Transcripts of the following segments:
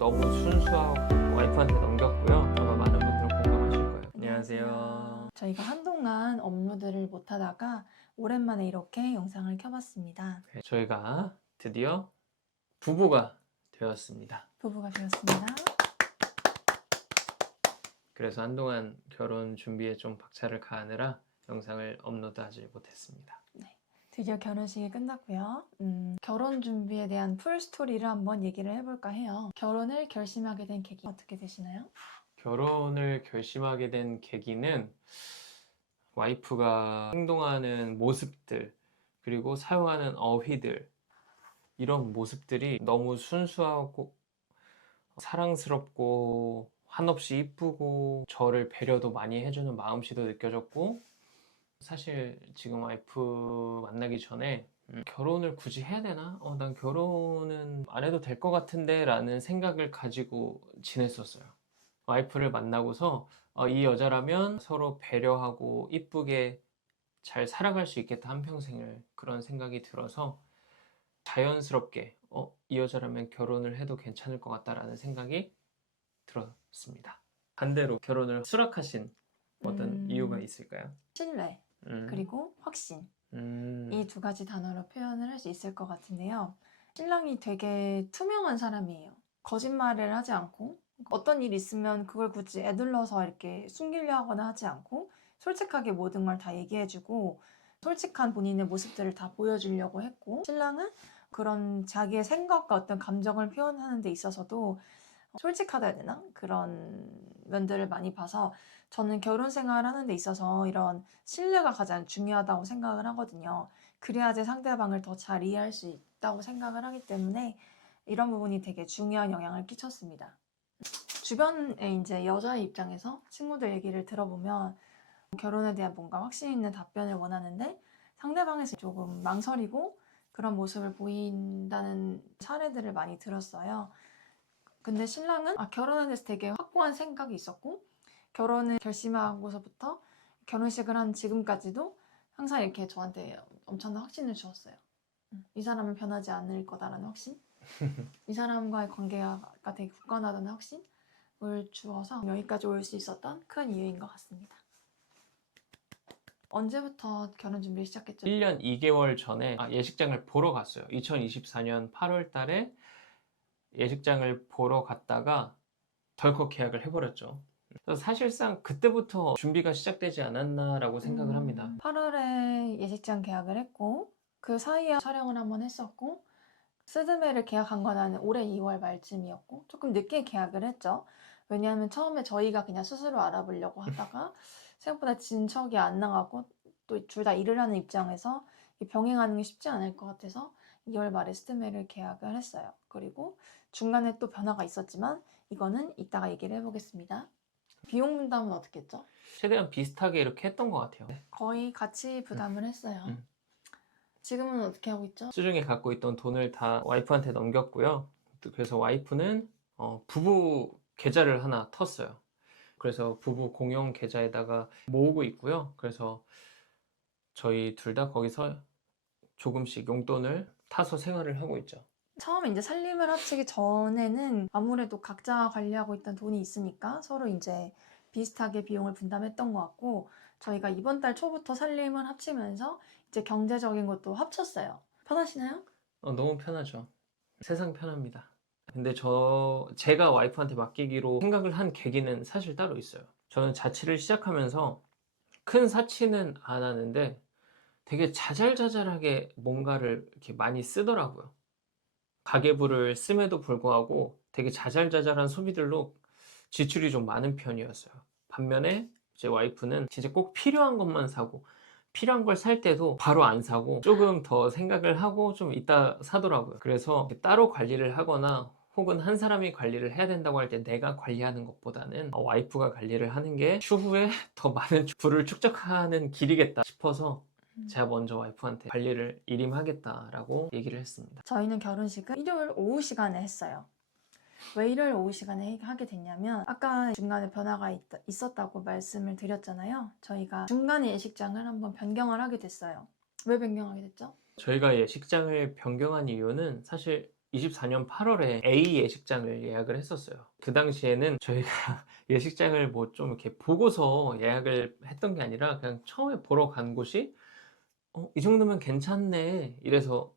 너무 순수하고 와이프한테 넘겼고요. 아마 많은 분들 공감하실 거예요. 안녕하세요. 저희가 한동안 업로드를 못하다가 오랜만에 이렇게 영상을 켜봤습니다. 저희가 드디어 부부가 되었습니다. 부부가 되었습니다. 그래서 한동안 결혼 준비에 좀 박차를 가하느라 영상을 업로드하지 못했습니다. 드디어 결혼식이 끝났고요. 결혼 준비에 대한 풀 스토리를 한번 얘기를 해볼까 해요. 결혼을 결심하게 된 계기 어떻게 되시나요? 결혼을 결심하게 된 계기는 와이프가 행동하는 모습들, 그리고 사용하는 어휘들, 이런 모습들이 너무 순수하고 사랑스럽고 한없이 이쁘고 저를 배려도 많이 해주는 마음씨도 느껴졌고, 사실 지금 와이프 만나기 전에 결혼을 굳이 해야 되나? 난 결혼은 안 해도 될 것 같은데 라는 생각을 가지고 지냈었어요. 와이프를 만나고서 이 여자라면 서로 배려하고 이쁘게 잘 살아갈 수 있겠다, 한평생을. 그런 생각이 들어서 자연스럽게 이 여자라면 결혼을 해도 괜찮을 것 같다라는 생각이 들었습니다. 반대로 결혼을 수락하신 어떤 이유가 있을까요? 신뢰, 그리고 확신. 이 두 가지 단어로 표현을 할 수 있을 것 같은데요. 신랑이 되게 투명한 사람이에요. 거짓말을 하지 않고, 어떤 일 있으면 그걸 굳이 애둘러서 이렇게 숨기려 하거나 하지 않고, 솔직하게 모든 걸 다 얘기해주고, 솔직한 본인의 모습들을 다 보여주려고 했고, 신랑은 그런 자기의 생각과 어떤 감정을 표현하는 데 있어서도 솔직하다 해야 되나? 그런 면들을 많이 봐서 저는 결혼 생활을 하는 데 있어서 이런 신뢰가 가장 중요하다고 생각을 하거든요. 그래야지 상대방을 더 잘 이해할 수 있다고 생각을 하기 때문에 이런 부분이 되게 중요한 영향을 끼쳤습니다. 주변에 이제 여자의 입장에서 친구들 얘기를 들어보면 결혼에 대한 뭔가 확신 있는 답변을 원하는데 상대방에서 조금 망설이고 그런 모습을 보인다는 사례들을 많이 들었어요. 근데 신랑은 결혼에 대해서 되게 확고한 생각이 있었고, 결혼을 결심하고서부터 결혼식을 한 지금까지도 항상 이렇게 저한테 엄청난 확신을 주었어요. 이 사람은 변하지 않을 거다라는 확신, 이 사람과의 관계가 되게 굳건하다는 확신을 주어서 여기까지 올 수 있었던 큰 이유인 것 같습니다. 언제부터 결혼 준비를 시작했죠? 1년 2개월 전에 예식장을 보러 갔어요. 2024년 8월 달에 예식장을 보러 갔다가 덜컥 계약을 해버렸죠. 그래서 사실상 그때부터 준비가 시작되지 않았나라고 생각을 합니다. 8월에 예식장 계약을 했고, 그 사이에 촬영을 한번 했었고, 스드메를 계약한 건 올해 2월 말쯤이었고, 조금 늦게 계약을 했죠. 왜냐하면 처음에 저희가 그냥 스스로 알아보려고 하다가 생각보다 진척이 안 나가고, 또 둘 다 일을 하는 입장에서 병행하는 게 쉽지 않을 것 같아서 2월 말에 스드메를 계약을 했어요. 그리고 중간에 또 변화가 있었지만 이거는 이따가 얘기를 해보겠습니다. 비용 분담은 어떻게 했죠? 최대한 비슷하게 이렇게 했던 것 같아요. 거의 같이 부담을 했어요. 지금은 어떻게 하고 있죠? 수중에 갖고 있던 돈을 다 와이프한테 넘겼고요. 그래서 와이프는 부부 계좌를 하나 텄어요. 그래서 부부 공용 계좌에다가 모으고 있고요. 그래서 저희 둘 다 거기서 조금씩 용돈을 타서 생활을 하고 있죠. 처음에 이제 살림을 합치기 전에는 아무래도 각자 관리하고 있던 돈이 있으니까 서로 이제 비슷하게 비용을 분담했던 것 같고, 저희가 이번 달 초부터 살림을 합치면서 이제 경제적인 것도 합쳤어요. 편하시나요? 너무 편하죠. 세상 편합니다. 근데 제가 와이프한테 맡기기로 생각을 한 계기는 사실 따로 있어요. 저는 자취를 시작하면서 큰 사치는 안 하는데 되게 자잘자잘하게 뭔가를 이렇게 많이 쓰더라고요. 가계부를 씀에도 불구하고 되게 자잘자잘한 소비들로 지출이 좀 많은 편이었어요. 반면에 제 와이프는 진짜 꼭 필요한 것만 사고, 필요한 걸 살 때도 바로 안 사고 조금 더 생각을 하고 좀 이따 사더라고요. 그래서 따로 관리를 하거나 혹은 한 사람이 관리를 해야 된다고 할 때 내가 관리하는 것보다는 와이프가 관리를 하는 게 추후에 더 많은 부를 축적하는 길이겠다 싶어서 제가 먼저 와이프한테 관리를 일임하겠다라고 얘기를 했습니다. 저희는 결혼식을 일요일 오후 시간에 했어요. 왜 일요일 오후 시간에 하게 됐냐면, 아까 중간에 변화가 있었다고 말씀을 드렸잖아요. 저희가 중간에 예식장을 한번 변경을 하게 됐어요. 왜 변경하게 됐죠? 저희가 예식장을 변경한 이유는 사실 24년 8월에 A 예식장을 예약을 했었어요. 그 당시에는 저희가 예식장을 뭐 좀 이렇게 보고서 예약을 했던 게 아니라 그냥 처음에 보러 간 곳이 이 정도면 괜찮네 이래서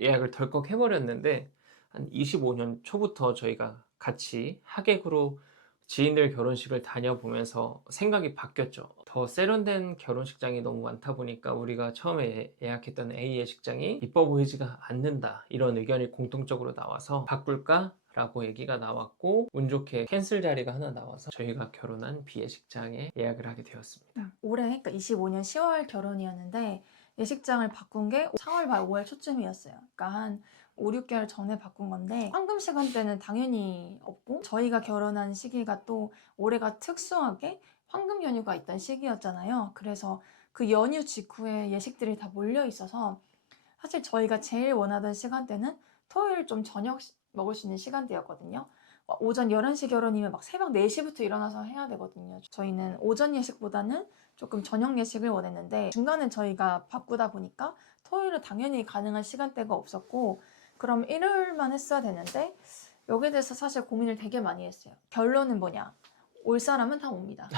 예약을 덜컥 해버렸는데, 한 25년 초부터 저희가 같이 하객으로 지인들 결혼식을 다녀보면서 생각이 바뀌었죠. 더 세련된 결혼식장이 너무 많다 보니까 우리가 처음에 예약했던 A 예식장이 이뻐 보이지가 않는다, 이런 의견이 공통적으로 나와서 바꿀까? 라고 얘기가 나왔고, 운 좋게 캔슬 자리가 하나 나와서 저희가 결혼한 B 예식장에 예약을 하게 되었습니다. 올해 그러니까 25년 10월 결혼이었는데 예식장을 바꾼 게 4월 말 5월 초쯤이었어요. 그러니까 한 5, 6개월 전에 바꾼 건데 황금 시간대는 당연히 없고, 저희가 결혼한 시기가 또 올해가 특수하게 황금 연휴가 있던 시기였잖아요. 그래서 그 연휴 직후에 예식들이 다 몰려 있어서 사실 저희가 제일 원하던 시간대는 토요일 좀 저녁 먹을 수 있는 시간대였거든요. 오전 11시 결혼이면 막 새벽 4시부터 일어나서 해야 되거든요. 저희는 오전 예식보다는 조금 저녁 예식을 원했는데 중간에 저희가 바꾸다 보니까 토요일은 당연히 가능한 시간대가 없었고, 그럼 일요일만 했어야 되는데 여기에 대해서 사실 고민을 되게 많이 했어요. 결론은 뭐냐? 올 사람은 다 옵니다.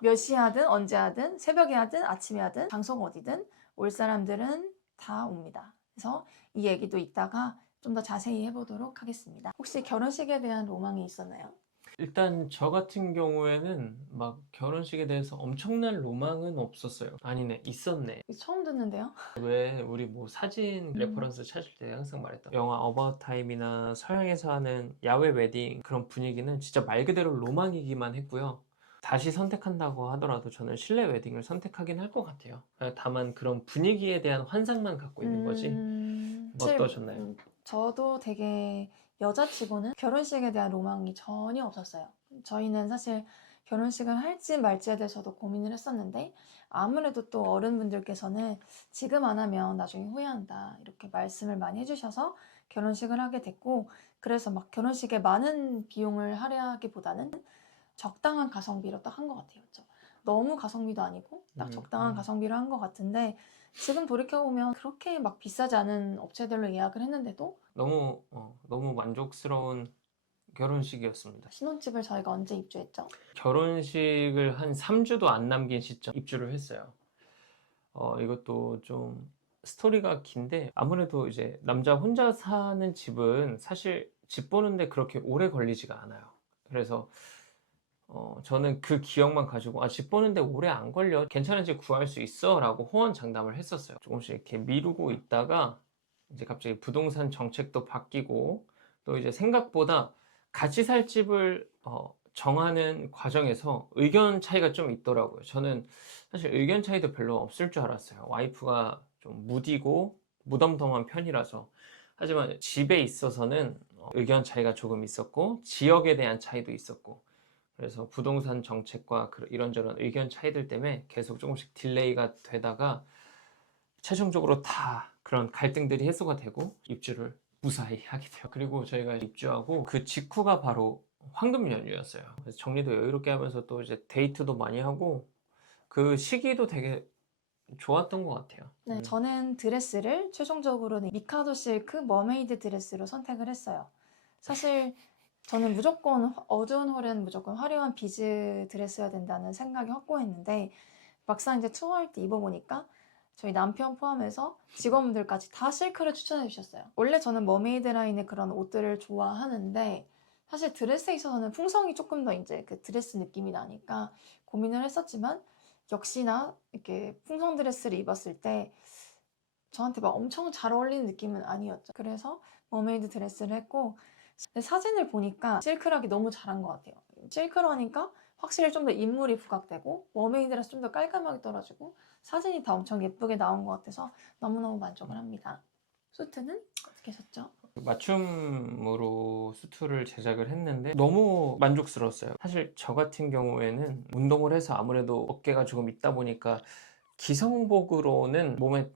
몇 시에 하든 언제 하든 새벽에 하든 아침에 하든 장소가 어디든 올 사람들은 다 옵니다. 그래서 이 얘기도 이따가 좀 더 자세히 해보도록 하겠습니다. 혹시 결혼식에 대한 로망이 있었나요? 일단 저 같은 경우에는 막 결혼식에 대해서 엄청난 로망은 없었어요. 아니네, 있었네. 처음 듣는데요? 왜 우리 뭐 사진 레퍼런스 찾을 때 항상 말했던 영화 어바웃 타임이나 서양에서 하는 야외 웨딩, 그런 분위기는 진짜 말 그대로 로망이기만 했고요. 다시 선택한다고 하더라도 저는 실내 웨딩을 선택하긴 할 것 같아요. 다만 그런 분위기에 대한 환상만 갖고 있는 거지. 사실 어떠셨나요? 저도 되게 여자치고는 결혼식에 대한 로망이 전혀 없었어요. 저희는 사실 결혼식을 할지 말지에 대해서도 고민을 했었는데, 아무래도 또 어른분들께서는 지금 안 하면 나중에 후회한다 이렇게 말씀을 많이 해주셔서 결혼식을 하게 됐고, 그래서 막 결혼식에 많은 비용을 할애하기보다는 적당한 가성비로 딱 한 것 같아요. 그렇죠? 너무 가성비도 아니고 딱 적당한 가성비로 한 것 같은데, 지금 돌이켜보면 그렇게 막 비싸지 않은 업체들로 예약을 했는데도 너무 만족스러운 결혼식이었습니다. 신혼집을 저희가 언제 입주했죠? 결혼식을 한 3주도 안 남긴 시점 입주를 했어요. 이것도 좀 스토리가 긴데, 아무래도 이제 남자 혼자 사는 집은 사실 집 보는데 그렇게 오래 걸리지가 않아요. 그래서 저는 그 기억만 가지고 집 보는데 오래 안 걸려, 괜찮은 집 구할 수 있어 라고 호언장담을 했었어요. 조금씩 이렇게 미루고 있다가 이제 갑자기 부동산 정책도 바뀌고, 또 이제 생각보다 같이 살 집을 정하는 과정에서 의견 차이가 좀 있더라고요. 저는 사실 의견 차이도 별로 없을 줄 알았어요. 와이프가 좀 무디고 무덤덤한 편이라서. 하지만 집에 있어서는 의견 차이가 조금 있었고, 지역에 대한 차이도 있었고, 그래서 부동산 정책과 이런저런 의견 차이들 때문에 계속 조금씩 딜레이가 되다가 최종적으로 다 그런 갈등들이 해소가 되고 입주를 무사히 하게 돼요. 그리고 저희가 입주하고 그 직후가 바로 황금 연휴였어요. 그래서 정리도 여유롭게 하면서 또 이제 데이트도 많이 하고, 그 시기도 되게 좋았던 것 같아요. 네, 저는 드레스를 최종적으로는 미카도 실크 머메이드 드레스로 선택을 했어요. 사실 저는 무조건 어두운 홀은 무조건 화려한 비즈 드레스여야 된다는 생각이 확고했는데, 막상 이제 투어할 때 입어보니까 저희 남편 포함해서 직원분들까지 다 실크를 추천해 주셨어요. 원래 저는 머메이드 라인의 그런 옷들을 좋아하는데, 사실 드레스에 있어서는 풍성이 조금 더 이제 그 드레스 느낌이 나니까 고민을 했었지만, 역시나 이렇게 풍성 드레스를 입었을 때 저한테 막 엄청 잘 어울리는 느낌은 아니었죠. 그래서 머메이드 드레스를 했고, 사진을 보니까 실크락이 너무 잘한 것 같아요. 실크로 하니까 확실히 좀 더 인물이 부각되고 머메이드라서 좀 더 깔끔하게 떨어지고 사진이 다 엄청 예쁘게 나온 것 같아서 너무너무 만족을 합니다. 수트는 어떻게 하셨죠? 맞춤으로 수트를 제작을 했는데 너무 만족스러웠어요. 사실 저 같은 경우에는 운동을 해서 아무래도 어깨가 조금 있다 보니까 기성복으로는 몸에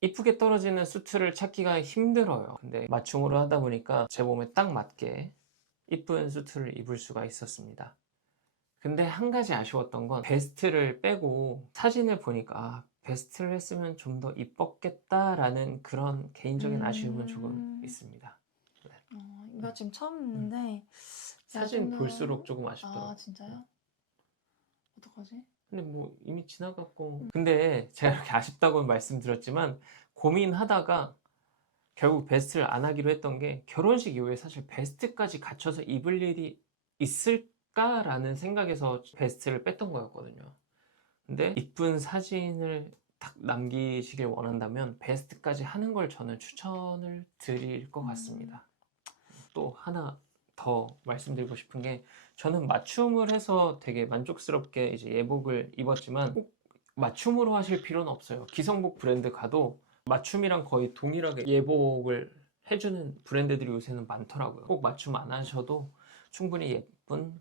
이쁘게 떨어지는 수트를 찾기가 힘들어요. 근데 맞춤으로 하다 보니까 제 몸에 딱 맞게 이쁜 수트를 입을 수가 있었습니다. 근데 한 가지 아쉬웠던 건 베스트를 빼고 사진을 보니까 베스트를 했으면 좀 더 이뻤겠다라는 그런 개인적인 아쉬움은 조금 있습니다. 이거 지금 처음 듣는데 사진 나중에- 볼수록 조금 아쉽더라고요. 아 진짜요? 어떡하지? 근데 뭐 이미 지나갔고. 근데 제가 이렇게 아쉽다고 말씀드렸지만 고민하다가 결국 베스트를 안 하기로 했던 게 결혼식 이후에 사실 베스트까지 갖춰서 입을 일이 있을까라는 생각에서 베스트를 뺐던 거였거든요. 근데 이쁜 사진을 딱 남기시길 원한다면 베스트까지 하는 걸 저는 추천을 드릴 것 같습니다. 또 하나 더 말씀드리고 싶은 게 저는 맞춤을 해서 되게 만족스럽게 이제 예복을 입었지만 꼭 맞춤으로 하실 필요는 없어요. 기성복 브랜드 가도 맞춤이랑 거의 동일하게 예복을 해주는 브랜드들이 요새는 많더라고요. 꼭 맞춤 안 하셔도 충분히 예쁜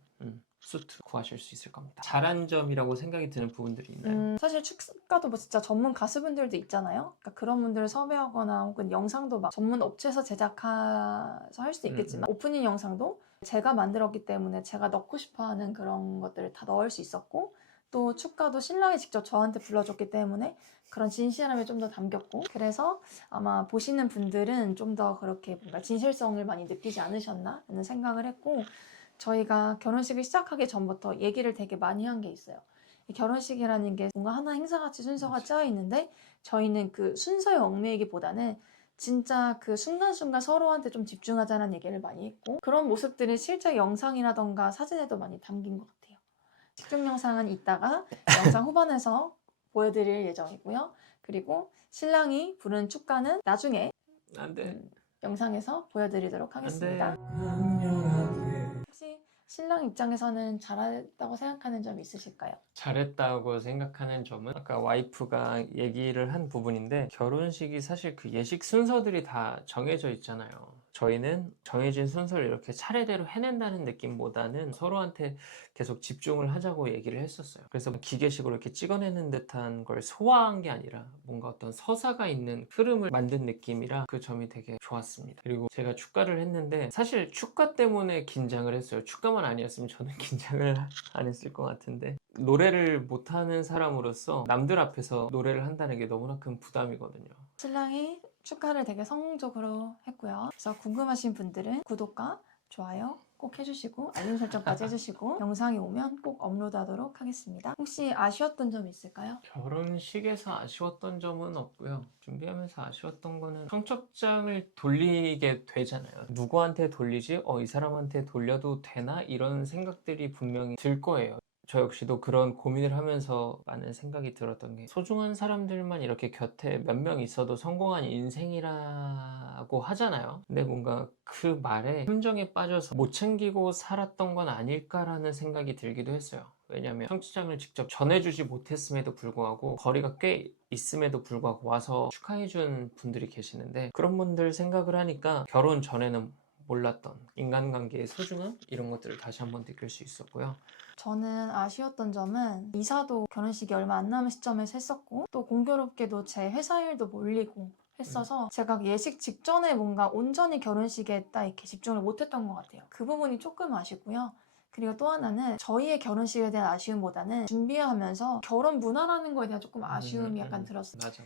수트 구하실 수 있을 겁니다. 잘한 점이라고 생각이 드는 부분들이 있나요? 사실 축가도 뭐 진짜 전문 가수분들도 있잖아요. 그러니까 그런 분들을 섭외하거나 혹은 영상도 막 전문 업체에서 제작해서 할 수도 있겠지만 오프닝 영상도 제가 만들었기 때문에 제가 넣고 싶어하는 그런 것들을 다 넣을 수 있었고 또 축가도 신랑이 직접 저한테 불러줬기 때문에 그런 진실함이 좀 더 담겼고 그래서 아마 보시는 분들은 좀 더 그렇게 뭔가 진실성을 많이 느끼지 않으셨나 라는 생각을 했고 저희가 결혼식을 시작하기 전부터 얘기를 되게 많이 한 게 있어요. 이 결혼식이라는 게 뭔가 하나 행사같이 순서가 짜여 있는데 저희는 그 순서에 얽매이기보다는 진짜 그 순간순간 서로한테 좀 집중하자는 얘기를 많이 했고 그런 모습들이 실제 영상이라던가 사진에도 많이 담긴 것 같아요. 직접 영상은 이따가 영상 후반에서 보여드릴 예정이고요. 그리고 신랑이 부른 축가는 나중에 안 돼. 영상에서 보여드리도록 안 하겠습니다. 돼. 혹시 신랑 입장에서는 잘했다고 생각하는 점이 있으실까요? 잘했다고 생각하는 점은 아까 와이프가 얘기를 한 부분인데 결혼식이 사실 그 예식 순서들이 다 정해져 있잖아요. 저희는 정해진 순서를 이렇게 차례대로 해낸다는 느낌보다는 서로한테 계속 집중을 하자고 얘기를 했었어요. 그래서 기계식으로 이렇게 찍어내는 듯한 걸 소화한 게 아니라 뭔가 어떤 서사가 있는 흐름을 만든 느낌이라 그 점이 되게 좋았습니다. 그리고 제가 축가를 했는데 사실 축가 때문에 긴장을 했어요. 축가만 아니었으면 저는 긴장을 안 했을 것 같은데 노래를 못하는 사람으로서 남들 앞에서 노래를 한다는 게 너무나 큰 부담이거든요. 신랑이 축가를 되게 성공적으로 했고요. 그래서 궁금하신 분들은 구독과 좋아요 꼭 해주시고 알림 설정까지 해주시고 영상이 오면 꼭 업로드하도록 하겠습니다. 혹시 아쉬웠던 점 있을까요? 결혼식에서 아쉬웠던 점은 없고요. 준비하면서 아쉬웠던 거는 청첩장을 돌리게 되잖아요. 누구한테 돌리지? 이 사람한테 돌려도 되나? 이런 생각들이 분명히 들 거예요. 저 역시도 그런 고민을 하면서 많은 생각이 들었던 게 소중한 사람들만 이렇게 곁에 몇 명 있어도 성공한 인생이라고 하잖아요. 근데 뭔가 그 말에 함정에 빠져서 못 챙기고 살았던 건 아닐까라는 생각이 들기도 했어요. 왜냐면 청첩장을 직접 전해주지 못했음에도 불구하고 거리가 꽤 있음에도 불구하고 와서 축하해준 분들이 계시는데 그런 분들 생각을 하니까 결혼 전에는 몰랐던 인간관계의 소중함 이런 것들을 다시 한번 느낄 수 있었고요. 저는 아쉬웠던 점은 이사도 결혼식이 얼마 안 남은 시점에서 했었고 또 공교롭게도 제 회사 일도 몰리고 했어서 제가 예식 직전에 뭔가 온전히 결혼식에 딱 이렇게 집중을 못했던 것 같아요. 그 부분이 조금 아쉽고요. 그리고 또 하나는 저희의 결혼식에 대한 아쉬움보다는 준비하면서 결혼 문화라는 거에 대한 조금 아쉬움이 약간 들었어요. 맞아.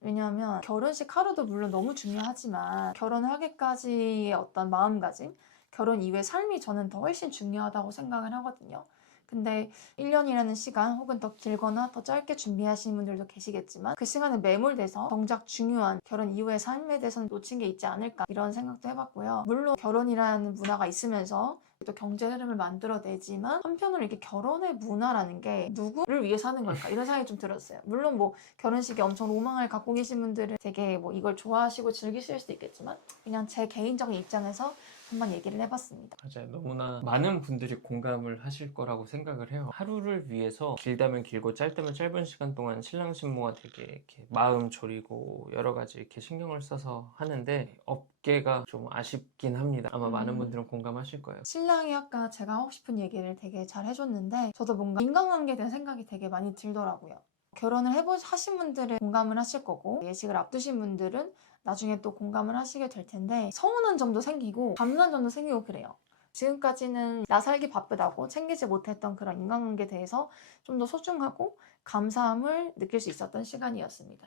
왜냐하면 결혼식 하루도 물론 너무 중요하지만 결혼을 하기까지의 어떤 마음가짐, 결혼 이후의 삶이 저는 더 훨씬 중요하다고 생각을 하거든요. 근데 1년이라는 시간 혹은 더 길거나 더 짧게 준비하시는 분들도 계시겠지만 그 시간에 매몰돼서 정작 중요한 결혼 이후의 삶에 대해서는 놓친 게 있지 않을까 이런 생각도 해봤고요. 물론 결혼이라는 문화가 있으면서 또 경제 흐름을 만들어내지만 한편으로 이렇게 결혼의 문화라는 게 누구를 위해서 하는 걸까 이런 생각이 좀 들었어요. 물론 뭐 결혼식에 엄청 로망을 갖고 계신 분들은 되게 뭐 이걸 좋아하시고 즐기실 수도 있겠지만 그냥 제 개인적인 입장에서 한번 얘기를 해봤습니다. 맞아요. 너무나 많은 분들이 공감을 하실 거라고 생각을 해요. 하루를 위해서 길다면 길고 짧다면 짧은 시간 동안 신랑 신부가 되게 이렇게 마음 졸이고 여러 가지 이렇게 신경을 써서 하는데 업계가 좀 아쉽긴 합니다. 아마 많은 분들은 공감하실 거예요. 신랑이 아까 제가 하고 싶은 얘기를 되게 잘 해줬는데 저도 뭔가 인간관계에 대한 생각이 되게 많이 들더라고요. 결혼을 하신 분들은 공감을 하실 거고 예식을 앞두신 분들은 나중에 또 공감을 하시게 될 텐데 서운한 점도 생기고 감사한 점도 생기고 그래요. 지금까지는 나 살기 바쁘다고 챙기지 못했던 그런 인간관계에 대해서 좀 더 소중하고 감사함을 느낄 수 있었던 시간이었습니다.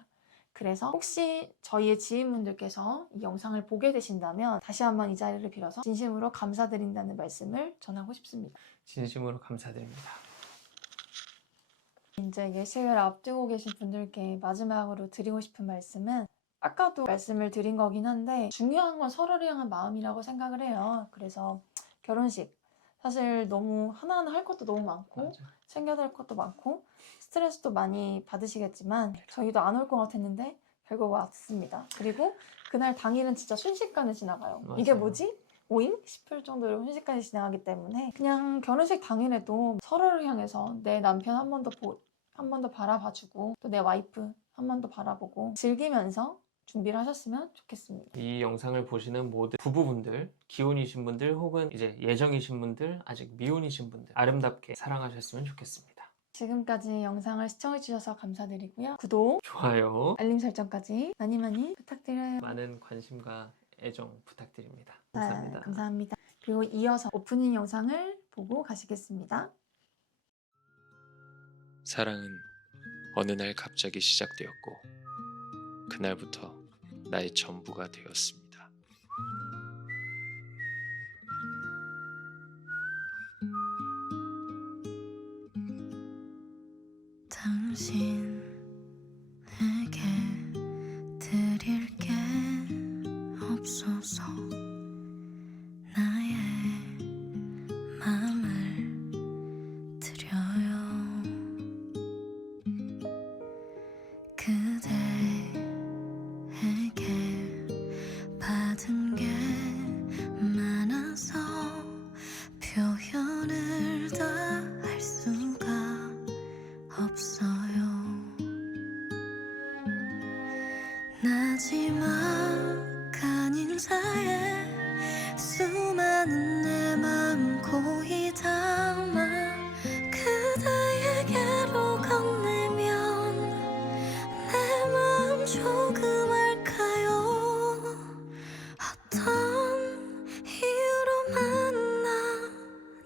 그래서 혹시 저희의 지인분들께서 이 영상을 보게 되신다면 다시 한번 이 자리를 빌어서 진심으로 감사드린다는 말씀을 전하고 싶습니다. 진심으로 감사드립니다. 이제 예식을 앞두고 계신 분들께 마지막으로 드리고 싶은 말씀은 아까도 말씀을 드린 거긴 한데 중요한 건 서로를 향한 마음이라고 생각을 해요. 그래서 결혼식 사실 너무 하나하나 할 것도 너무 많고 맞아. 챙겨야 될 것도 많고 스트레스도 많이 받으시겠지만 저희도 안 올 것 같았는데 결국 왔습니다. 그리고 그날 당일은 진짜 순식간에 지나가요. 이게 맞아요. 뭐지? 오잉? 싶을 정도로 순식간에 지나가기 때문에 그냥 결혼식 당일에도 서로를 향해서 내 남편 한 번 더 바라봐주고 또 내 와이프 한 번 더 바라보고 즐기면서 준비를 하셨으면 좋겠습니다. 이 영상을 보시는 모든 부부분들, 기혼이신 분들 혹은 이제 예정이신 분들, 아직 미혼이신 분들 아름답게 사랑하셨으면 좋겠습니다. 지금까지 영상을 시청해주셔서 감사드리고요. 구독, 좋아요. 알림 설정까지 많이 많이 부탁드려요. 많은 관심과 애정 부탁드립니다. 네, 감사합니다. 감사합니다. 그리고 이어서 오프닝 영상을 보고 가시겠습니다. 사랑은 어느 날 갑자기 시작되었고 그날부터 나의 전부가 되었습니다. 당신에게 드릴 게 없어서 나의 마음을 드려요. 그대에게 받은 게 많아서 표현을 다 할 수가 없어요. 나지막한 인사에 수많은 내 마음 고이 담아 그대에게로 건네면 내 마음 조금 알까요? 어떤 이유로 만나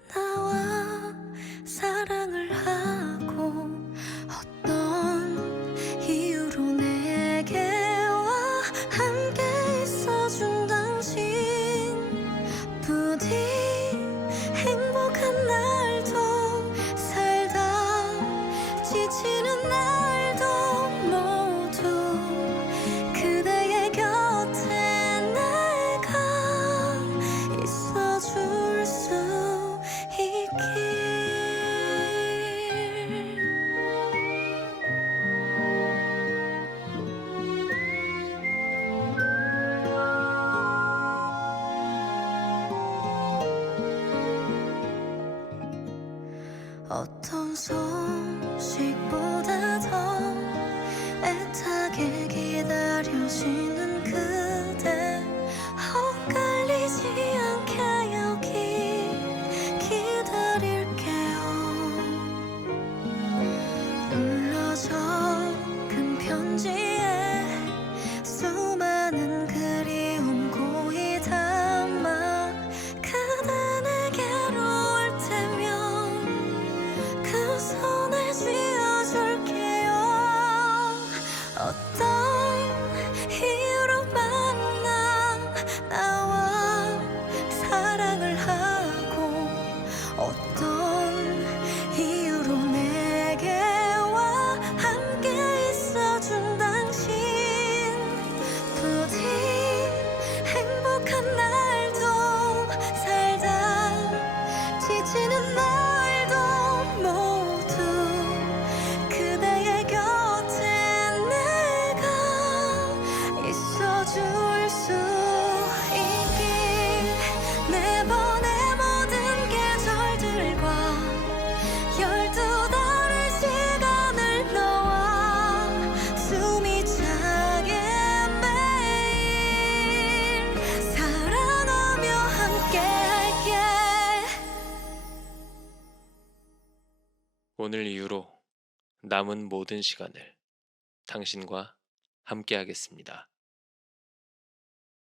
나와 사랑을 하고 어떤 이유로 내게와 함께 있어준 당신 부디 행복한 날도 살다 지치는 날도 모두 그대의 곁에 내가 있어줄 수 있길. 어떤 소식보다 더 애타게 기다려지는 그대 엇갈리지 않게 여기 기다릴게요. 눌러져 큰 편지에 수많은 그리움 고이 담아 그대 내게로 올 테면 그 손을 쥐어줄게요. 어떤 이유로 만나 나와 사랑을 하고 어떤 이유로 내게와 함께 있어준 당신 부디 행복한 날도 살다 지치는 날도 모두 그대의 곁에 내가 있어줄 수 있길. 내번의 모든 계절들과 12달의 시간을 너와 숨이 차게 매일 사랑하며 함께할게. 오늘 이후로 남은 모든 시간을 당신과 함께하겠습니다.